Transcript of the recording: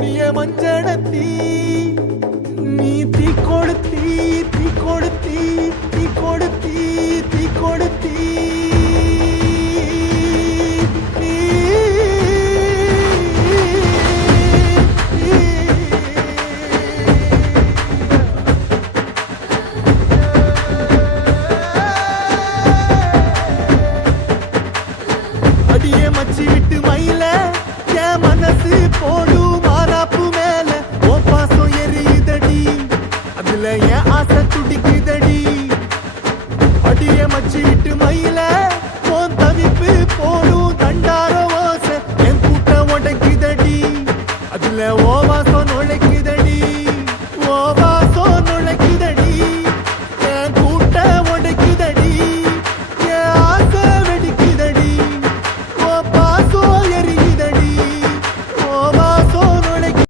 அடிய மஞ்சளத்தி நீ தீ கொடுத்தி தீ கொடுத்தி தீ கொடுத்தி தீ கொடுத்தி அடியே மச்சி விட்டு மயில என் மனசு போடும் மாறாப்பு மேல ஓ பாசம் எரியுதடி அதுல என் ஆசை துடிக்குதடி அடியே மச்சி விட்டு மயில உன் தவிப்பு போடும் தண்டார ஓசை என் கூட்டம் உடைக்குதடி அதுல ஓவா